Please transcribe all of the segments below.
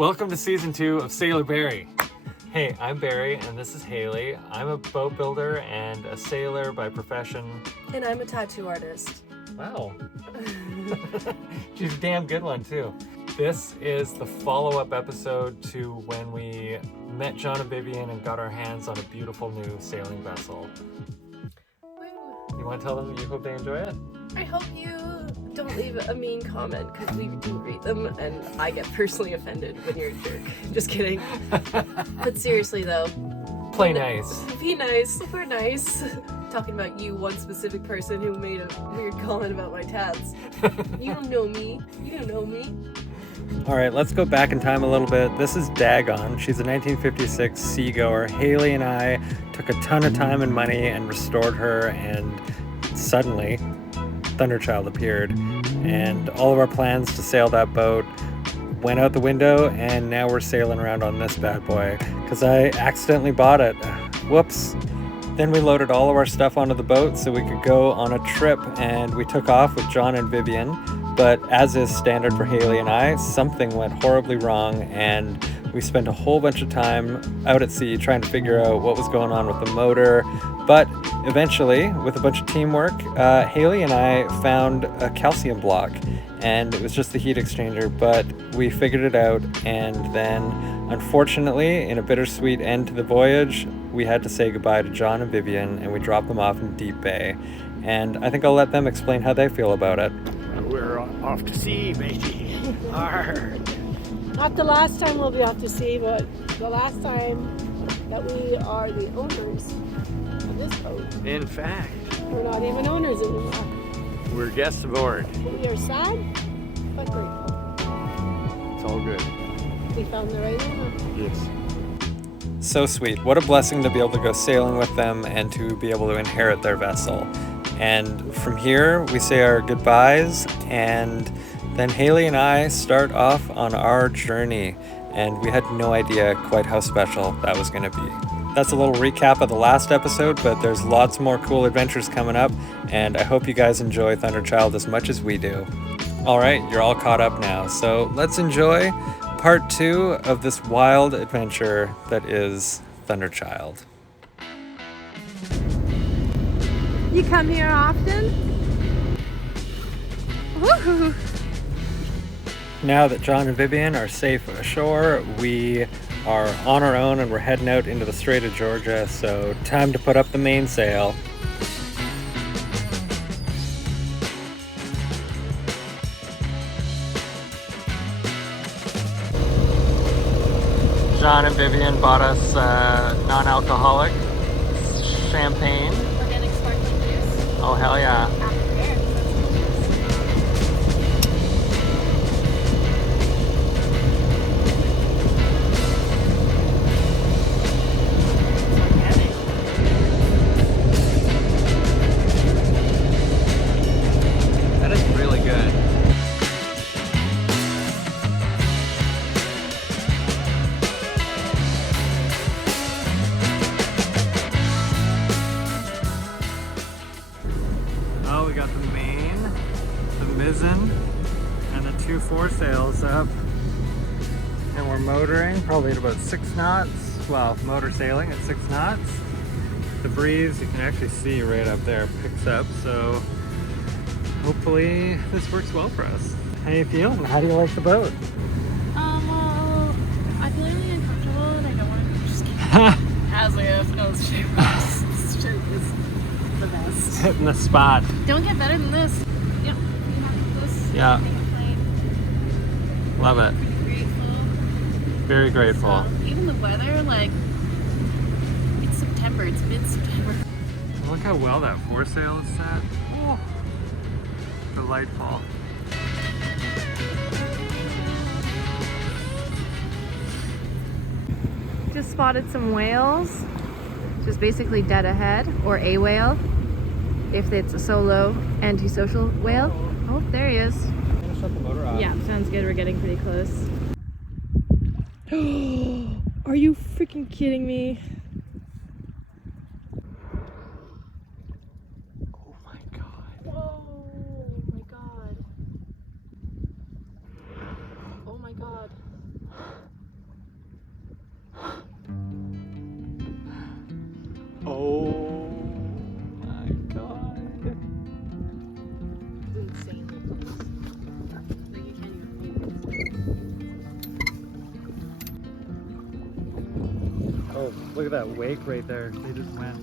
Welcome to season 2 of Sailor Barry. Hey, I'm Barry and this is Haley. I'm a boat builder and a sailor by profession. And I'm a tattoo artist. Wow. She's a damn good one too. This is the follow-up episode to when we met John and Vivian and got our hands on a beautiful new sailing vessel. Woo. You want to tell them that you hope they enjoy it? I hope you don't leave a mean comment because we do read them and I get personally offended when you're a jerk. Just kidding. But seriously though. Play nice. Be nice. We're nice. Talking about you, one specific person who made a weird comment about my tats. You don't know me. You don't know me. Alright, let's go back in time a little bit. This is Dagon. She's a 1956 seagoer. Haley and I took a ton of time and money and restored her, and suddenly Thunderchild appeared, and all of our plans to sail that boat went out the window, and now we're sailing around on this bad boy because I accidentally bought it. Whoops. Then we loaded all of our stuff onto the boat so we could go on a trip, and we took off with John and Vivian, but as is standard for Haley and I, something went horribly wrong, and we spent a whole bunch of time out at sea trying to figure out what was going on with the motor. But eventually, with a bunch of teamwork, Haley and I found a calcium block, and it was just the heat exchanger, but we figured it out. And then, unfortunately, in a bittersweet end to the voyage, we had to say goodbye to John and Vivian, and we dropped them off in Deep Bay. And I think I'll let them explain how they feel about it. We're off to sea, matey. Arr. Not the last time we'll be off to sea, but the last time that we are the owners of this boat. In fact, We're not even owners anymore. we're guests aboard. We are sad, but grateful. It's all good. We found the right owner. Yes. So sweet. What a blessing to be able to go sailing with them and to be able to inherit their vessel. And from here, we say our goodbyes, and then Haley and I start off on our journey, and we had no idea quite how special that was going to be. That's a little recap of the last episode, but there's lots more cool adventures coming up, and I hope you guys enjoy Thunderchild as much as we do. All right, you're all caught up now, so let's enjoy part 2 of this wild adventure that is Thunderchild. You come here often? Woohoo! Now that John and Vivian are safe ashore, we are on our own and we're heading out into the Strait of Georgia, so time to put up the mainsail. John and Vivian bought us non-alcoholic champagne. We're getting sparkling juice. Oh, hell yeah. That is really good. Oh, we got the main, the mizzen, and the 2 foresails up. And we're motoring probably at about 6 knots. Well, motor sailing at 6 knots. The breeze, you can actually see right up there, picks up. So hopefully this works well for us. How do you feel? How do you like the boat? Well, I feel really uncomfortable and I don't want to just keep as if no shit is the best. Hitting the spot. Don't get better than this. Yep. You have this. Yeah. Plane. Love it. Grateful. Very grateful. Even the weather, like, it's September, it's mid-September. Look how well that foresail is set. Oh, delightful. Just spotted some whales, which is basically dead ahead, or a whale, if it's a solo antisocial whale. Oh, there he is. I'm gonna shut the motor off. Yeah, sounds good. We're getting pretty close. Are you freaking kidding me? Oh my god. Whoa, oh my god. Oh my god. Oh, look at that wake right there. They just went.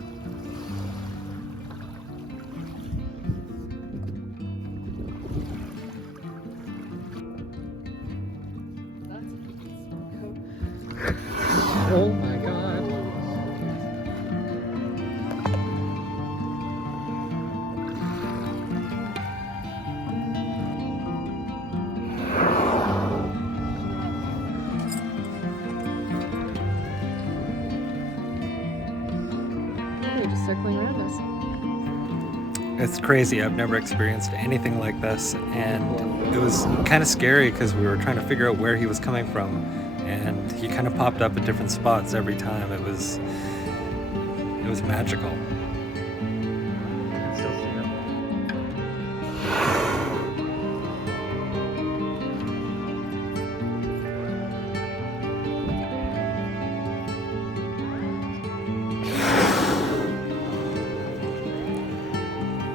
Oh my god. They're just circling around us. It's crazy. I've never experienced anything like this, and it was kind of scary because we were trying to figure out where he was coming from, and he kind of popped up at different spots every time. It was magical.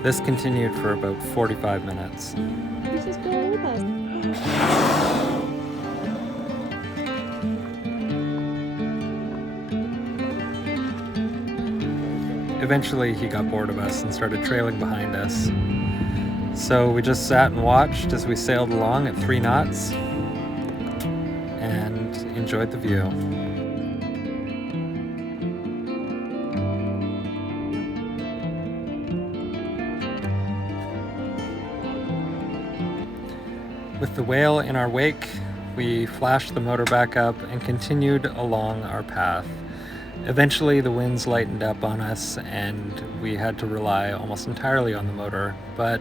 This continued for about 45 minutes. He's just going with us. Eventually, he got bored of us and started trailing behind us. So we just sat and watched as we sailed along at 3 knots and enjoyed the view. With the whale in our wake, we flashed the motor back up and continued along our path. Eventually the winds lightened up on us and we had to rely almost entirely on the motor, but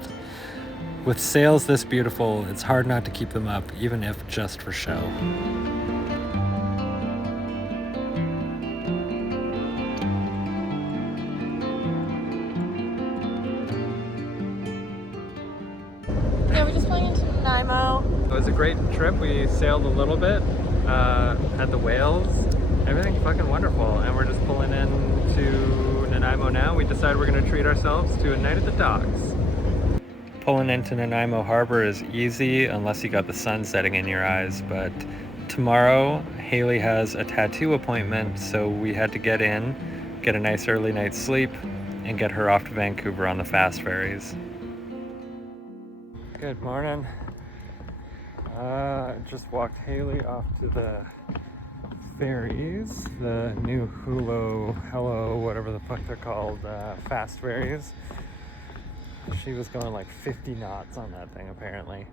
with sails this beautiful, it's hard not to keep them up, even if just for show. Yeah, we're just flying into Nanaimo. It was a great trip. We sailed a little bit, had the whales, everything fucking wonderful, and we're just pulling into Nanaimo now. We decided we're going to treat ourselves to a night at the docks. Pulling into Nanaimo Harbor is easy unless you got the sun setting in your eyes, but tomorrow Haley has a tattoo appointment, so we had to get in, get a nice early night's sleep, and get her off to Vancouver on the fast ferries. Good morning. Just walked Haley off to the ferries, the new Hello, whatever the fuck they're called, fast ferries. She was going like 50 knots on that thing apparently.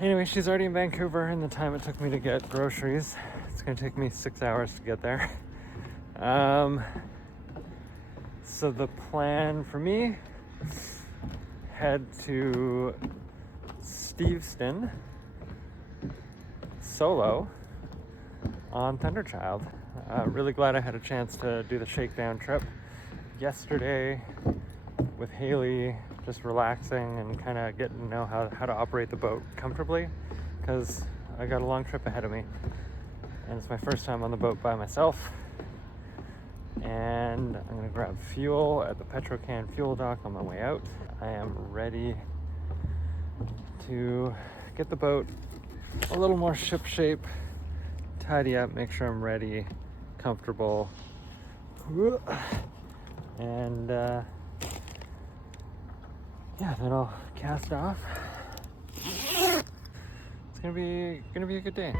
Anyway, she's already in Vancouver, and the time it took me to get groceries, it's gonna take me 6 hours to get there. So the plan for me, head to Steveston solo on Thunderchild. Really glad I had a chance to do the shakedown trip yesterday with Haley, just relaxing and kind of getting to know how to operate the boat comfortably, because I got a long trip ahead of me and it's my first time on the boat by myself. And I'm gonna grab fuel at the Petrocan fuel dock on my way out. I am ready to get the boat a little more ship shape, tidy up, make sure I'm ready, comfortable, and yeah, then I'll cast off. It's gonna be a good day.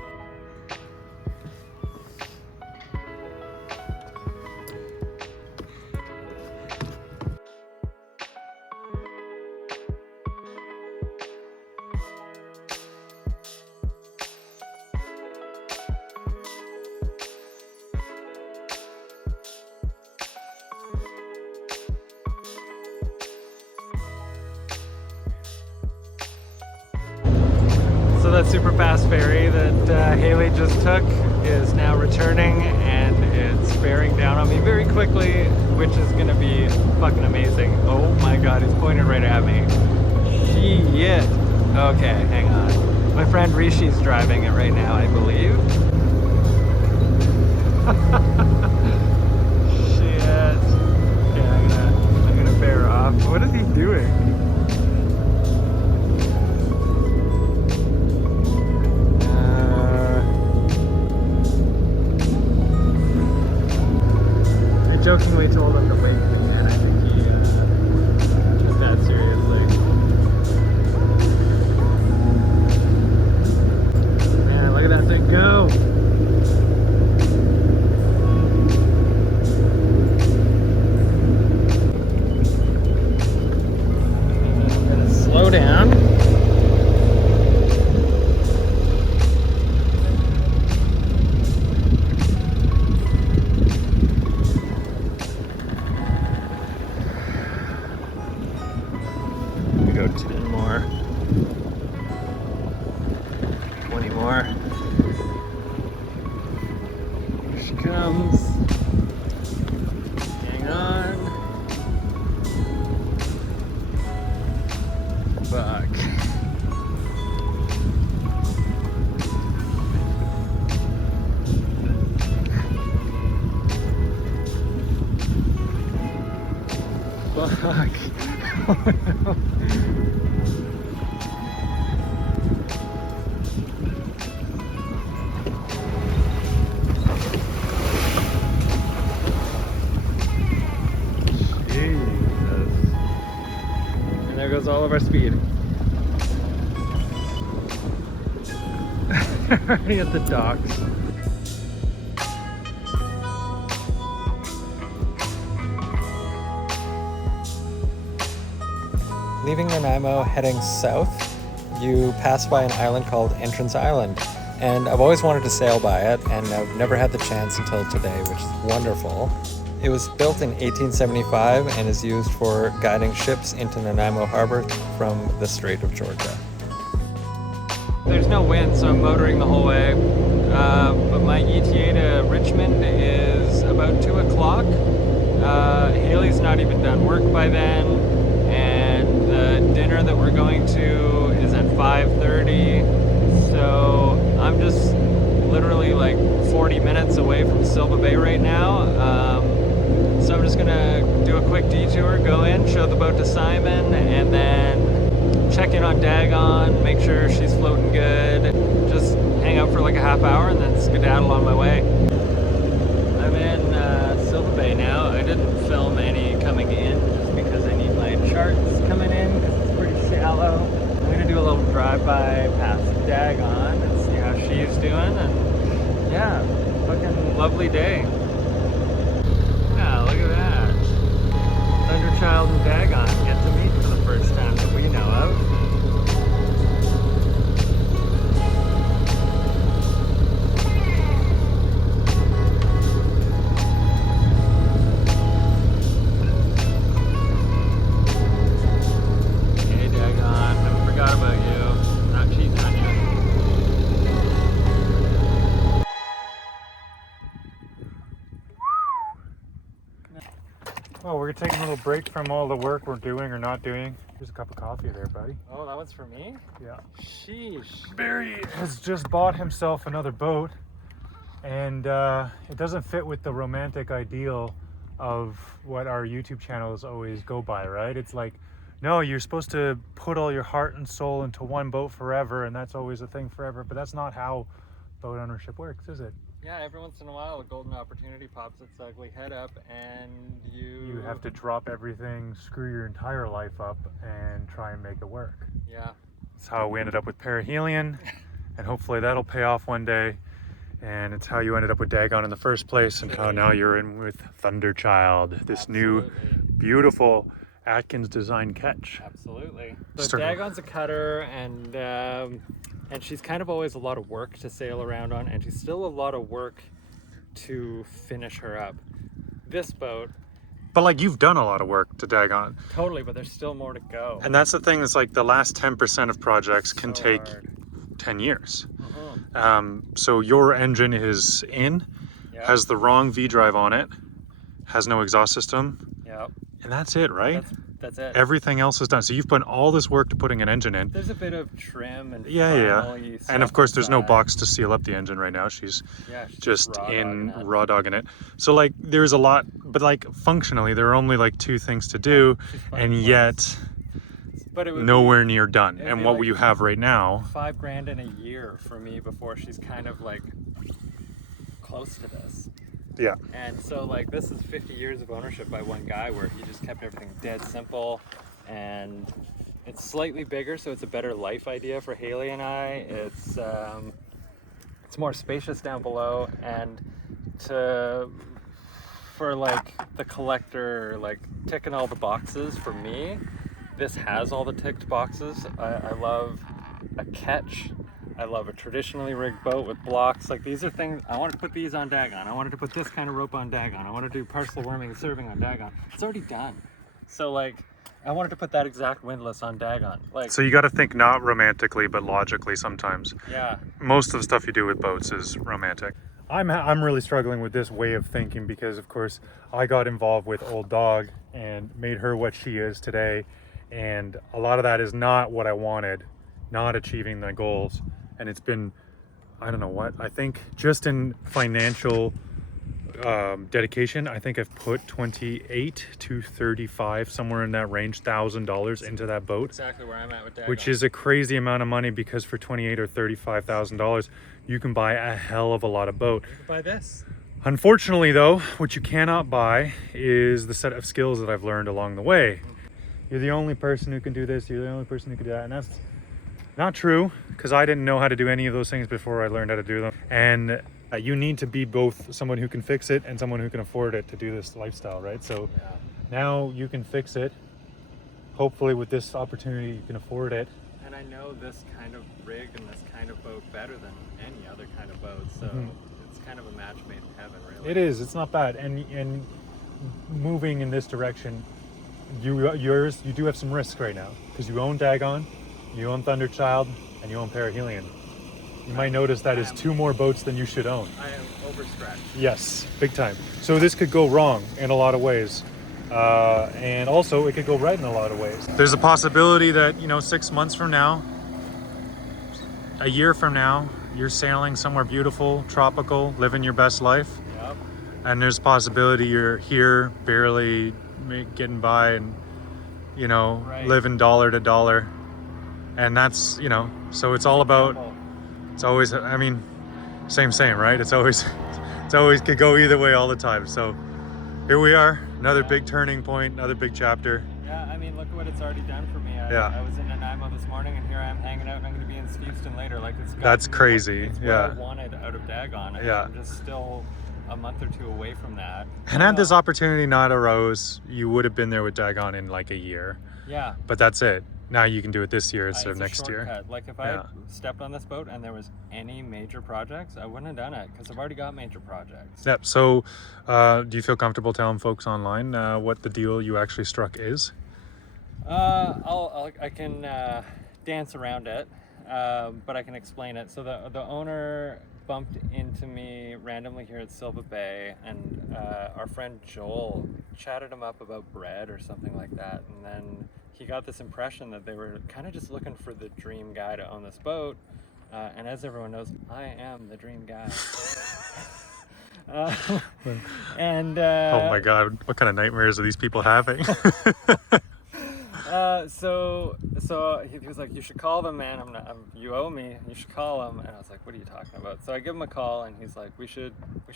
So that super fast ferry that Haley just took is now returning, and it's bearing down on me very quickly, which is gonna be fucking amazing. Oh my god, he's pointed right at me. Shit. Okay, hang on. My friend Rishi's driving it right now, I believe. Shit. Yeah, I'm gonna bear off. What is he doing? jokingly told him to wake me, and I think he took that seriously. Man, look at that thing go! I'm gonna slow down. Go 10 more, 20 more. Here she comes. Hang on. Fuck. Fuck. Oh no. And there goes all of our speed. Already at the docks. Leaving Nanaimo, heading south, you pass by an island called Entrance Island. And I've always wanted to sail by it, and I've never had the chance until today, which is wonderful. It was built in 1875 and is used for guiding ships into Nanaimo Harbor from the Strait of Georgia. There's no wind, so I'm motoring the whole way. But my ETA to Richmond is about 2 o'clock. Haley's not even done work by then, and the dinner that we're going to is at 5:30. So I'm just literally like 40 minutes away from Silva Bay right now. So I'm just gonna do a quick detour, go in, show the boat to Simon, and then check in on Dagon, make sure she's floating good, just hang out for like a half hour and then skedaddle on my way. I'm in Silva Bay now. I didn't film any coming in just because I need my charts coming in because it's pretty shallow. I'm gonna do a little drive-by past Dagon and see how she's doing, and yeah, fucking lovely day. Yeah, look at that. Thunderchild and Dagon get to meet for the first time that we know of. Hey Dagon, never forgot about you. Not cheating on you. Well, we're taking a little break from all the work we're doing or not doing. Here's a cup of coffee there, buddy. Oh, that one's for me? Yeah. Sheesh. Barry has just bought himself another boat, and it doesn't fit with the romantic ideal of what our YouTube channels always go by, right? It's like, no, you're supposed to put all your heart and soul into one boat forever, and that's always a thing forever, but that's not how boat ownership works, is it? Yeah, every once in a while a golden opportunity pops its ugly head up and You have to drop everything, screw your entire life up, and try and make it work. Yeah. That's how we ended up with Perihelion, and hopefully that'll pay off one day. And it's how you ended up with Dagon in the first place, and how now you're in with Thunderchild, this new, beautiful Atkins design ketch. Absolutely. So Dagon's a cutter, and she's kind of always a lot of work to sail around on, and she's still a lot of work to finish her up. This boat, But like, you've done a lot of work to Dagon. totally, but there's still more to go. And that's the thing, is like the last 10% of projects can So take hard. 10 years. Uh-huh. So your engine is in, Yep. has the wrong V-drive on it, has no exhaust system, Yep. and that's it, right? That's it. Everything else is done. So you've put all this work to putting an engine in. There's a bit of trim and Yeah. final-y And of stuff course, there's no inside. box to seal up the engine right now. She's Yeah, she's just raw in dogging it. raw dogging it. So like, there's a lot, but like functionally, there are only like 2 things to do, She's fine and close. yet But it would nowhere near done. it'd And be what like you have right now, be $5,000 in a year for me before she's kind of like close to this. Yeah. And so like this is 50 years of ownership by one guy where he just kept everything dead simple, and it's slightly bigger, so it's a better life idea for Haley and I. It's more spacious down below, and for like the collector, like ticking all the boxes for me, this has all the ticked boxes. I love a catch. I love a traditionally rigged boat with blocks. Like these are things, I want to put these on Dagon. I wanted to put this kind of rope on Dagon. I want to do parcel worming and serving on Dagon. It's already done. So like, I wanted to put that exact windlass on Dagon. Like, So you got to think not romantically, but logically sometimes. yeah. Most of the stuff you do with boats is romantic. I'm really struggling with this way of thinking because, of course, I got involved with Old Dog and made her what she is today. And a lot of that is not what I wanted, not achieving my goals. And it's been, I don't know what, I think just in financial dedication, I think I've put 28 to 35, somewhere in that range, $1,000 into that boat. Exactly where I'm at with Dagon. Which is a crazy amount of money because for $28,000 or $35,000, you can buy a hell of a lot of boat. You could buy this. Unfortunately, though, what you cannot buy is the set of skills that I've learned along the way. You're the only person who can do this. You're the only person who can do that, and that's not true because I didn't know how to do any of those things before I learned how to do them. And you need to be both someone who can fix it and someone who can afford it to do this lifestyle, right? So now you can fix it. Hopefully with this opportunity you can afford it. And I know this kind of rig and this kind of boat better than any other kind of boat, so it's kind of a match made in heaven, really. It is. It's not bad. And moving in this direction, you do have some risk right now because you own Dagon, you own Thunderchild, and you own Perihelion. You might notice that is 2 more boats than you should own. I am overstretched. Yes, big time. So this could go wrong in a lot of ways. And also it could go right in a lot of ways. There's a possibility that, 6 months from now, a year from now, you're sailing somewhere beautiful, tropical, living your best life. Yep. And there's a possibility you're here barely getting by and, living dollar to dollar. And that's, so it's all about, it's always, same, right? It's always could go either way all the time. So here we are, another big turning point, another big chapter. Yeah, look at what it's already done for me. I was in Nanaimo this morning, and here I am hanging out, and I'm going to be in Steveston later. Like That's crazy. It's what I wanted out of Dagon. And I'm just still a month or 2 away from that. And had this opportunity not arose, you would have been there with Dagon in like a year. Yeah. But that's it. Now you can do it this year instead of It's a next year. shortcut. Like if I had stepped on this boat and there was any major projects, I wouldn't have done it because I've already got major projects. Yep. So do you feel comfortable telling folks online what the deal you actually struck is? I can dance around it, but I can explain it. So the owner bumped into me randomly here at Silva Bay, and our friend Joel chatted him up about bread or something like that, and then he got this impression that they were kind of just looking for the dream guy to own this boat, and as everyone knows, I am the dream guy. And oh my god, what kind of nightmares are these people having? So he was like, you should call them, man. You owe me. You should call them. And I was like, what are you talking about? So I give him a call, and he's like, we should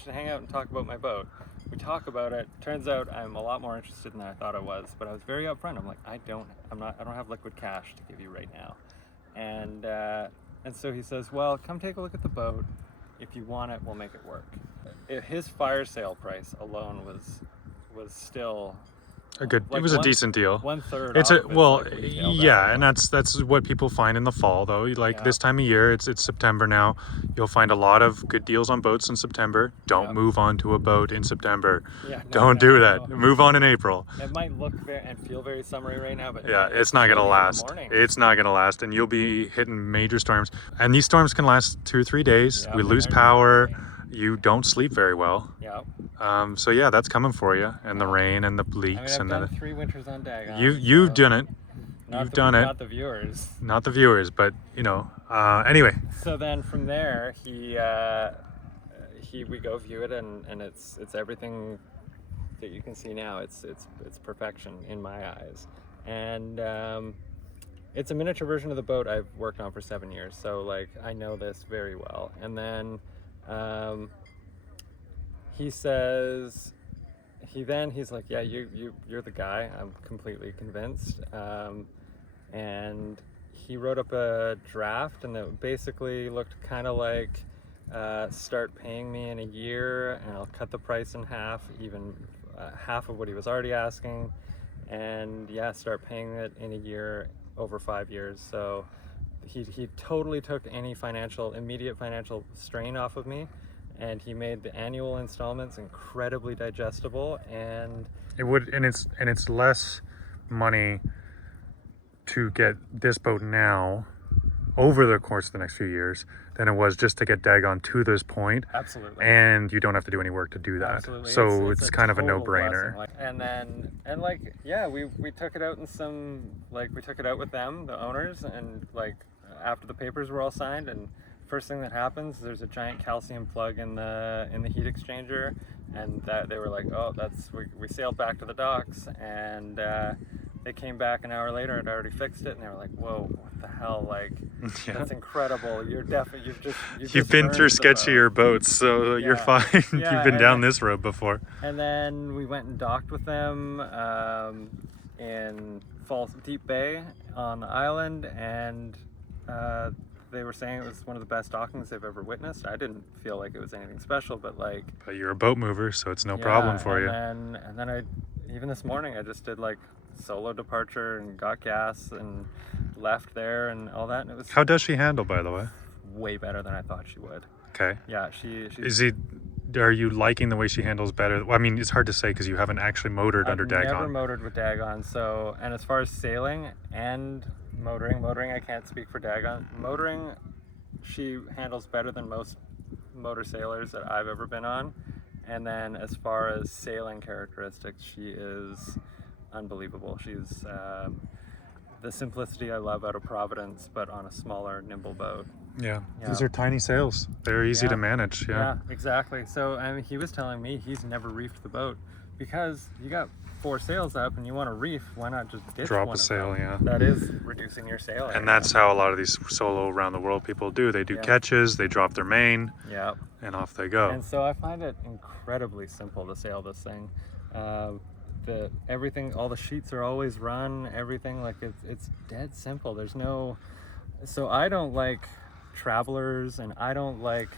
hang out and talk about my boat. We talk about it. Turns out I'm a lot more interested than I thought I was, but I was very upfront. I'm like, I don't have liquid cash to give you right now. And so he says, well, come take a look at the boat. If you want it, we'll make it work. His fire sale price alone was still It was a decent deal. 1/3. It's and that's what people find in the fall though. This time of year, it's September now. You'll find a lot of good deals on boats in September. Don't move on to a boat in September. Don't do that. Move on in April. It might look and feel very summery right now, but it's not gonna last. It's not gonna last, and you'll be hitting major storms. And these storms can last 2 or 3 days. We lose power. You don't sleep very well. Yeah. So yeah, that's coming for you, and the rain and the leaks I've done 3 winters on Dagon. You've done it. You've done it. Not the viewers. Not the viewers, but anyway. So then from there, we go view it, and it's everything that you can see now. It's perfection in my eyes, and it's a miniature version of the boat I've worked on for 7 years. So I know this very well, and then. he says, he's like, yeah, you're the guy. I'm completely convinced. And he wrote up a draft, and it basically looked kind of like, start paying me in a year, and I'll cut the price in half, even half of what he was already asking, and yeah, start paying it in a year over 5 years. So he totally took any immediate financial strain off of me, and he made the annual installments incredibly digestible, and it's less money to get this boat now over the course of the next few years than it was just to get Dagon to this point. Absolutely. And you don't have to do any work to do that. Absolutely. So it's kind of a total no-brainer. blessing. We took it out we took it out with them, the owners, and like after the papers were all signed, and first thing that happens, there's a giant calcium plug in the heat exchanger, and that they were like, oh, we sailed back to the docks, and they came back an hour later and already fixed it, and they were like, whoa, what the hell, like, Yeah. that's incredible. You've been through earned the boat. sketchier boats, so you're fine. Yeah, You've been down this road before. And then we went and docked with them in Deep Bay on the island, and they were saying it was one of the best dockings they've ever witnessed. I didn't feel like it was anything special, but You're a boat mover, so it's no problem for you. And then even this morning, I just did like solo departure and got gas and left there and all that, and it was How does she handle, by the way? way better than I thought she would. Okay. Yeah, Are you liking the way she handles better? Well, I mean, it's hard to say because you haven't actually motored under I've Dagon. never motored with Dagon, so, and as far as sailing and motoring, I can't speak for Dagon. Motoring, she handles better than most motor sailors that I've ever been on. And then as far as sailing characteristics, she is unbelievable. She's the simplicity I love out of Providence, but on a smaller, nimble boat. Yeah. Yeah. These are tiny sails. They're easy Yeah. to manage. Yeah. Exactly. So I mean, he was telling me he's never reefed the boat because you got 4 sails up and you want to reef. Why not just ditch Drop one a of sail, them? yeah. That is reducing your sail area. And that's how a lot of these solo around the world people do. They do Yeah. catches, they drop their main, Yeah. and off they go. And so I find it incredibly simple to sail this thing. Everything, all the sheets are always run. Everything, like it's dead simple. There's no. So I don't like travelers, and I don't like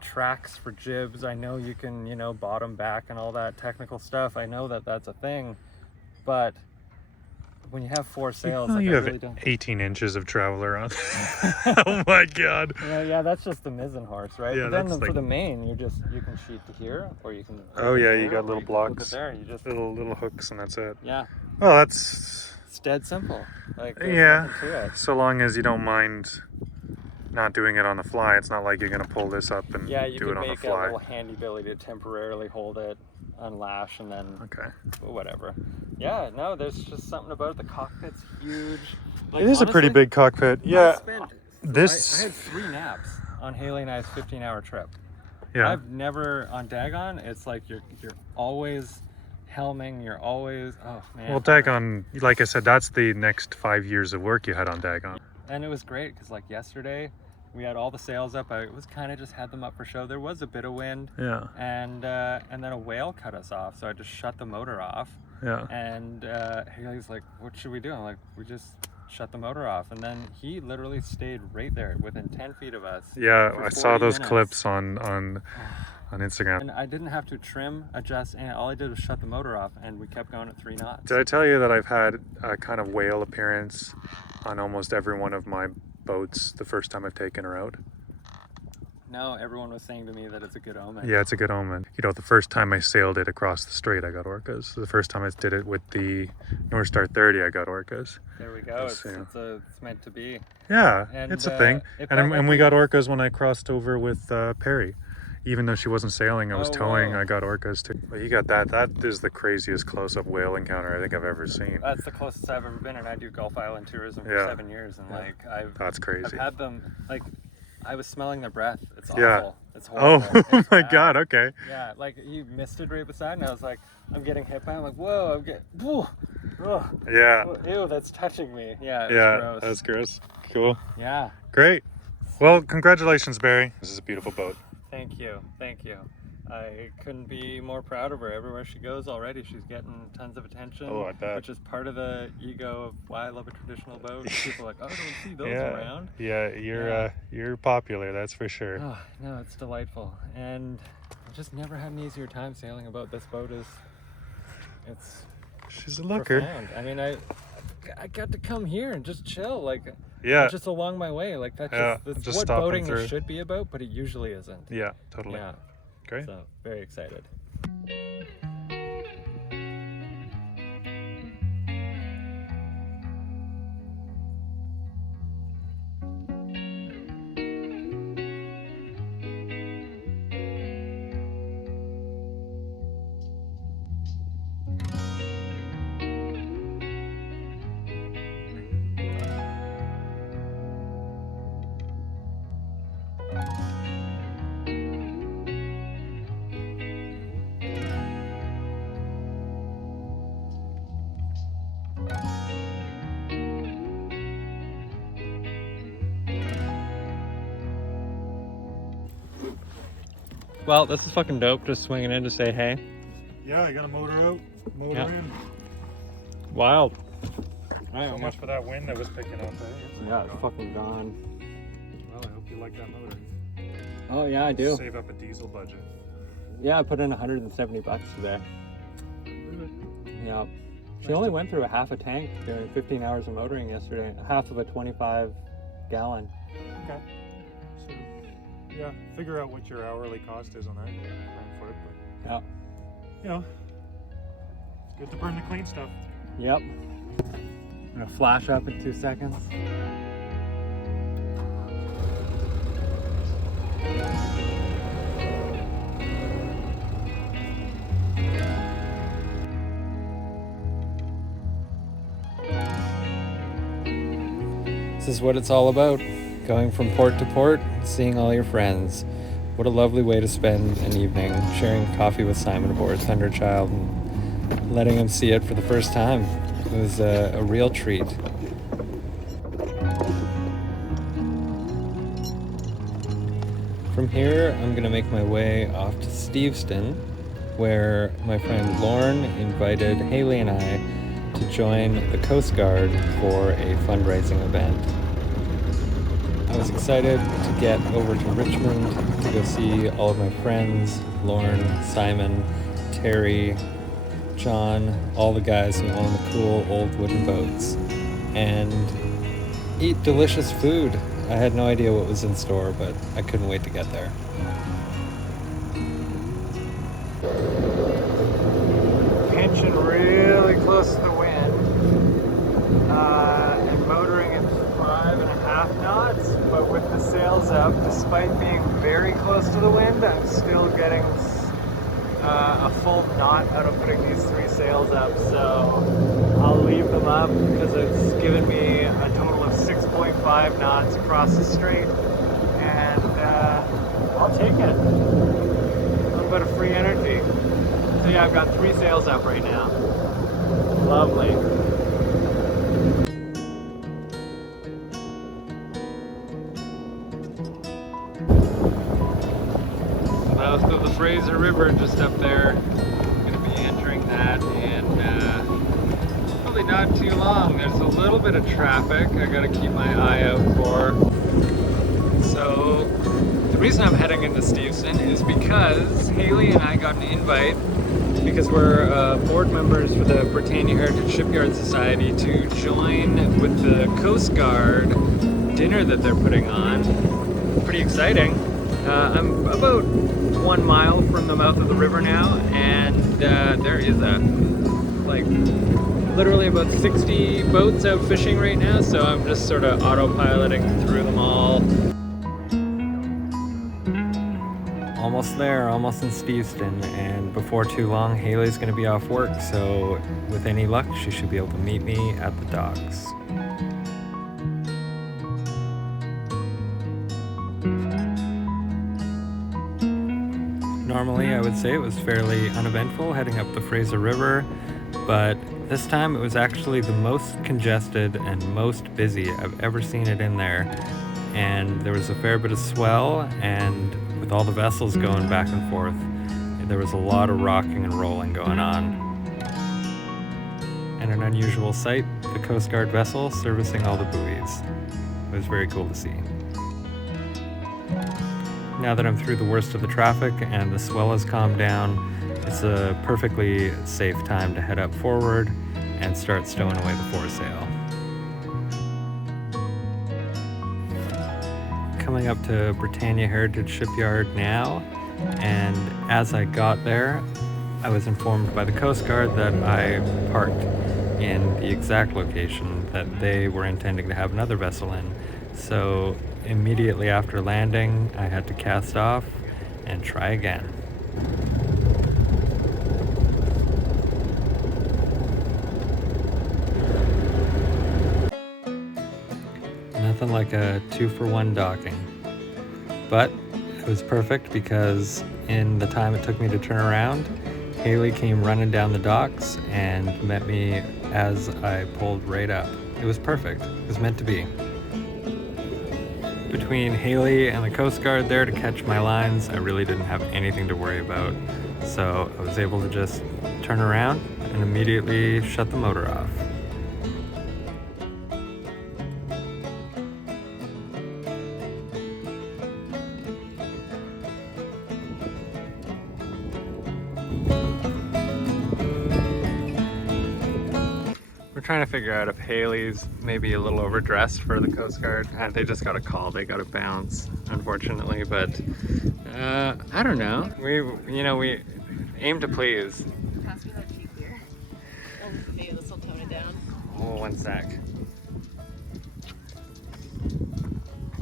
tracks for jibs. I know you can, bottom back and all that technical stuff. I know that that's a thing, but when you have 4 sails, Well, like, you I have really don't. 18 inches of traveler on. Oh my god. Yeah, that's just the mizzen horse, right? Yeah, But then that's for like- the main, you can sheet to here, or you can. Oh hook it yeah, here, you got or little can hook it blocks, there. You just little hooks, and that's it. yeah, Well, that's it's dead simple. Like there's yeah. nothing to it. So long as you don't mind not doing it on the fly. It's not like you're gonna pull this up and Yeah, you do can it on the make a fly. little handy ability to temporarily hold it, unlash, and then Okay. whatever. Yeah, no, there's just something about it. The cockpit's huge. Like, It is a pretty honestly, big cockpit. I Yeah. spent- This. I had 3 naps on Haley and I's 15-hour trip. Yeah. I've never on Dagon. It's like you're always helming. You're always man. Well, Dagon, like I said, that's the next 5 years of work you had on Dagon. And it was great because like yesterday, we had all the sails up. I was kind of just had them up for show. There was a bit of wind, Yeah. and then a whale cut us off. So I just shut the motor off. Yeah. And Haley's like, "What should we do?" I'm like, "We just shut the motor off." And then he literally stayed right there within 10 feet of us. Yeah, for I saw 40 those minutes. clips on Instagram. And I didn't have to trim, adjust, and all I did was shut the motor off, and we kept going at 3 knots. Did I tell you that I've had a kind of whale appearance on almost every one of my boats the first time I've taken her out? No, everyone was saying to me that it's a good omen. Yeah, it's a good omen. The first time I sailed it across the strait, I got orcas. The first time I did it with the North Star 30, I got orcas. There we go. Just, It's meant to be. Yeah, And, it's a thing. it And felt like we we- got orcas when I crossed over with Perry. Even though she wasn't sailing, I was Oh, towing, whoa. I got orcas too. Well, you got that. That is the craziest close-up whale encounter I think I've ever seen. That's the closest I've ever been, and I do Gulf Island tourism for Yeah. 7 years, and like That's I've crazy. had them like I was smelling their breath. It's awful. Yeah. It's Oh horrible. It's my bad. god, okay. Yeah, like he misted right beside, and I was like, I'm getting hit by. I'm like, whoa, I'm getting. Whoa, oh, Yeah. ew, that's touching me. Yeah, it was Yeah, gross. that's gross. Cool. Yeah. Great. Well, congratulations, Barry. This is a beautiful boat. Thank you. I couldn't be more proud of her. Everywhere she goes already, she's getting tons of attention. Oh, I bet. Which is part of the ego of why I love a traditional boat. People are like, oh, I don't see those Yeah, around. yeah, you're popular, that's for sure. Oh, no, it's delightful. And I just never had an easier time sailing a boat. This boat is, it's She's a looker. profound. I mean, I got to come here and just chill, like, Yeah, just along my way. Like, that's Yeah, that's just what stopping boating through. should be about, but it usually isn't. yeah, totally. Yeah, Great. so very excited. Well, this is fucking dope. Just swinging in to say hey. Yeah, I got a motor out, motor Yeah. in. Wild. So much for that wind that was picking up, eh? Yeah, it's fucking gone. Well, I hope you like that motor. Oh yeah, I do. Save up a diesel budget. Yeah, I put in $170 today. Yeah. She only went through a half a tank during 15 hours of motoring yesterday. Half of a 25 gallon. Okay. So, yeah, figure out what your hourly cost is on that. Plan for it, but Yeah. you know, it's good to burn the clean stuff. Yep. I'm gonna flash up in 2 seconds. This is what it's all about. Going from port to port, seeing all your friends. What a lovely way to spend an evening, sharing coffee with Simon aboard Thunderchild and letting him see it for the first time. It was a real treat. From here, I'm gonna make my way off to Steveston, where my friend Lauren invited Haley and I to join the Coast Guard for a fundraising event. I was excited to get over to Richmond to go see all of my friends, Lauren, Simon, Terry, John, all the guys who own the cool old wooden boats, and eat delicious food. I had no idea what was in store, but I couldn't wait to get there. Pinching really close to the wind, and motoring at 5.5 knots, but with the sails up, despite being very close to the wind, I'm still getting a full knot out of putting these 3 sails up, so I'll leave them up because it's given me a total of 6.5 knots across the strait, and I'll take it. A little bit of free energy. So yeah, I've got 3 sails up right now. Lovely. Mouth of the Fraser River just up there. Gonna be entering that in probably not too long. There's a little bit of traffic I gotta keep my eye out for. So the reason I'm heading into Steveston is because Haley and I got an invite, because we're board members for the Britannia Heritage Shipyard Society, to join with the Coast Guard dinner that they're putting on. Pretty exciting. I'm about 1 mile from the mouth of the river now, and there is literally about 60 boats out fishing right now, so I'm just sort of autopiloting through them all. Almost there, almost in Steveston, and before too long Haley's going to be off work, so with any luck she should be able to meet me at the docks. Normally I would say it was fairly uneventful heading up the Fraser River, but this time it was actually the most congested and most busy I've ever seen it in there, and there was a fair bit of swell, and with all the vessels going back and forth, there was a lot of rocking and rolling going on. And an unusual sight, the Coast Guard vessel servicing all the buoys. It was very cool to see. Now that I'm through the worst of the traffic and the swell has calmed down, it's a perfectly safe time to head up forward and start stowing away the foresail. Coming up to Britannia Heritage Shipyard now, and as I got there, I was informed by the Coast Guard that I parked in the exact location that they were intending to have another vessel in. So immediately after landing, I had to cast off and try again. Nothing like a 2-for-1 docking. But it was perfect because in the time it took me to turn around, Haley came running down the docks and met me as I pulled right up. It was perfect. It was meant to be. Between Haley and the Coast Guard there to catch my lines, I really didn't have anything to worry about. So I was able to just turn around and immediately shut the motor off. We're trying to figure out if Haley's maybe a little overdressed for the Coast Guard. They just got a call, they got to bounce, unfortunately, but I don't know. We aim to please. Pass me that cheap beer. And maybe this will tone it down. Oh, one sec.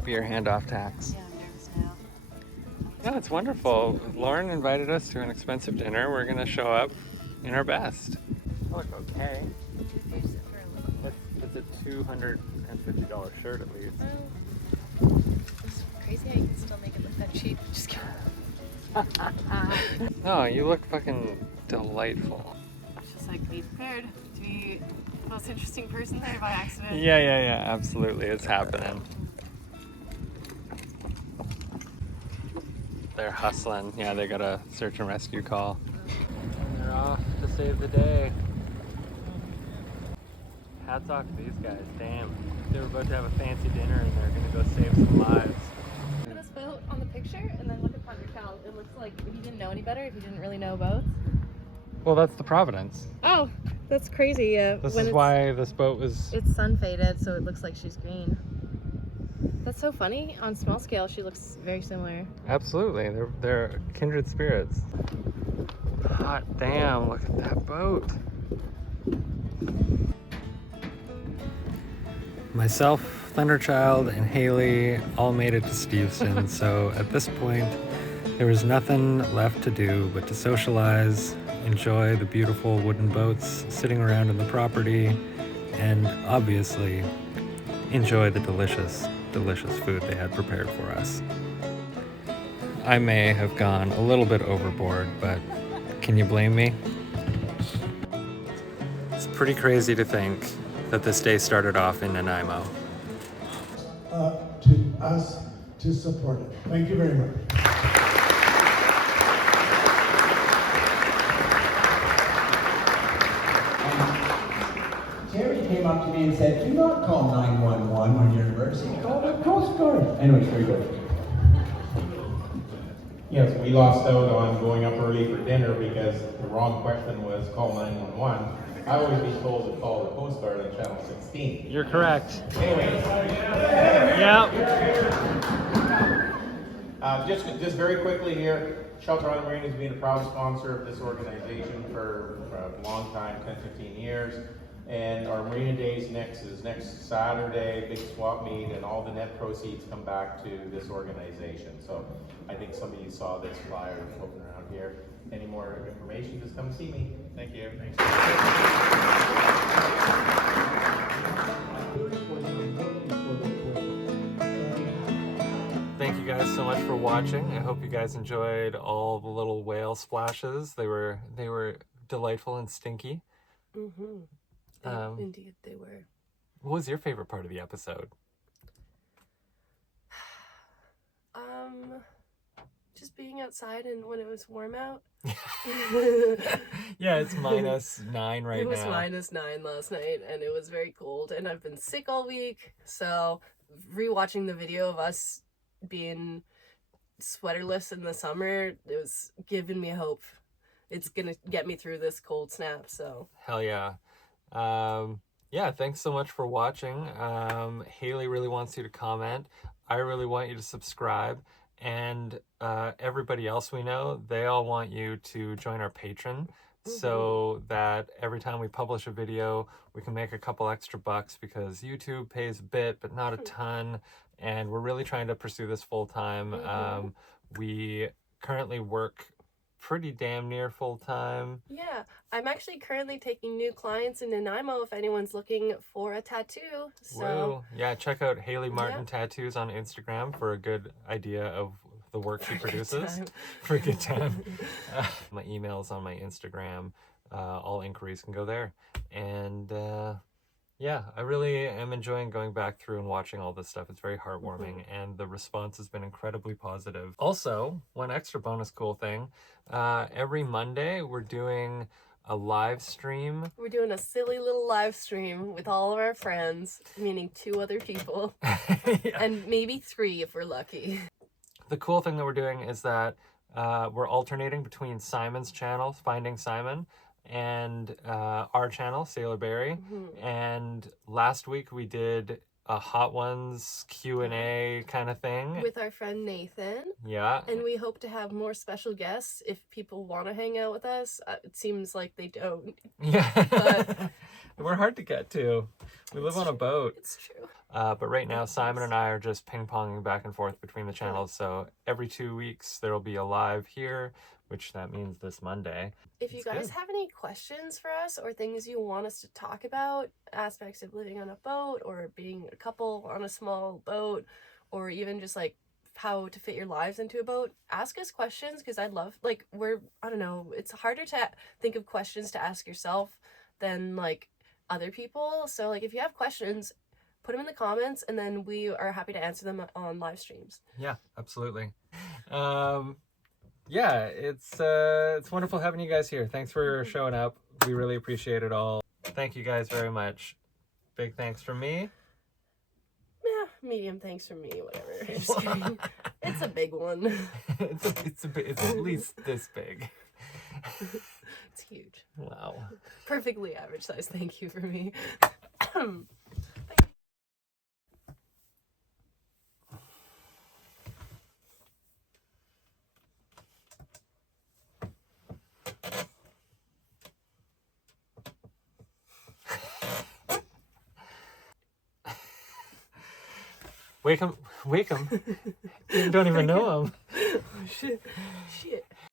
Beer handoff tax. Yeah, I'm nervous now. No, it's wonderful. Lauren invited us to an expensive dinner. We're gonna show up in our best. Oh, look, okay. It's a $250 shirt at least. It's crazy how you can still make it look that cheap. Just kidding. No, you look fucking delightful. Just like be prepared to be the most interesting person there by accident. Yeah, absolutely. It's happening. They're hustling. Yeah, they got a search and rescue call. They're off to save the day. Hats off to these guys, damn. They were about to have a fancy dinner and they're gonna go save some lives. Look at this boat on the picture and then look at Thunderchild. It looks like if you didn't know any better, if you didn't really know boats. Well, that's the Providence. Oh, that's crazy. This is why this boat was... It's sun faded, so it looks like she's green. That's so funny. On small scale, she looks very similar. Absolutely, they're kindred spirits. Hot damn, look at that boat. Myself, Thunderchild, and Haley all made it to Steveston, so at this point, there was nothing left to do but to socialize, enjoy the beautiful wooden boats sitting around in the property, and obviously, enjoy the delicious food they had prepared for us. I may have gone a little bit overboard, but can you blame me? It's pretty crazy to think that this day started off in Nanaimo. To us to support it. Thank you very much. Terry came up to me and said, do not call 911 when you're in emergency, call the Coast Guard. Anyways, very good. Yes, we lost out on going up early for dinner because the wrong question was call 911. I always be told to call the Coast Guard on channel 16. You're correct. Anyways. Yeah. Just very quickly here, Shelter Island Marine has been a proud sponsor of this organization for a long time, 10-15 years. And our Marina Days is next Saturday, big swap meet, and all the net proceeds come back to this organization. So I think some of you saw this flyer floating around here. Any more information, just come see me. Thank you. Thanks. Thank you guys so much for watching. I hope you guys enjoyed all the little whale splashes. They were delightful and stinky. Mm-hmm. Indeed, they were. What was your favorite part of the episode? just being outside and when it was warm out. Yeah, it's -9 right now. It was -9 last night, and it was very cold, and I've been sick all week, so rewatching the video of us being sweaterless in the summer, it was giving me hope. It's gonna get me through this cold snap, so. Hell yeah. Yeah, thanks so much for watching. Haley really wants you to comment. I really want you to subscribe. And everybody else we know, they all want you to join our Patreon so that every time we publish a video, we can make a couple extra bucks because YouTube pays a bit, but not a ton. And we're really trying to pursue this full time. We currently work pretty damn near full time. Yeah, I'm actually currently taking new clients in Nanaimo if anyone's looking for a tattoo. So Woo. Yeah, check out Haley Martin Tattoos on Instagram for a good idea of the work she produces. For a good time. My email's on my Instagram. All inquiries can go there. And yeah, I really am enjoying going back through and watching all this stuff. It's very heartwarming, and the response has been incredibly positive. Also, one extra bonus cool thing, every Monday we're doing a live stream. We're doing a silly little live stream with all of our friends, meaning 2 other people, and maybe 3 if we're lucky. The cool thing that we're doing is that we're alternating between Simon's channel, Finding Simon, and our channel, Sailor Berry. And last week we did a Hot Ones Q&A kind of thing. With our friend Nathan. Yeah. And we hope to have more special guests if people want to hang out with us. It seems like they don't. Yeah. But we're hard to get to. We live on a boat. it's true. But right now, Simon and I are just ping-ponging back and forth between the channels. So every 2 weeks, there will be a live here, which that means this Monday. If you guys have any questions for us or things you want us to talk about, aspects of living on a boat or being a couple on a small boat, or even just like how to fit your lives into a boat, ask us questions, because I'd love, like, I don't know, it's harder to think of questions to ask yourself than like other people. So like if you have questions, put them in the comments, and then we are happy to answer them on live streams. Yeah, absolutely. Yeah, it's wonderful having you guys here. Thanks for showing up. We really appreciate it all. Thank you guys very much. Big thanks from me. Yeah, medium thanks from me, whatever. Just kidding. It's a big one. It's at least this big. It's huge. Wow. Perfectly average size. Thank you for me. Wake him. You don't even know him. Shit.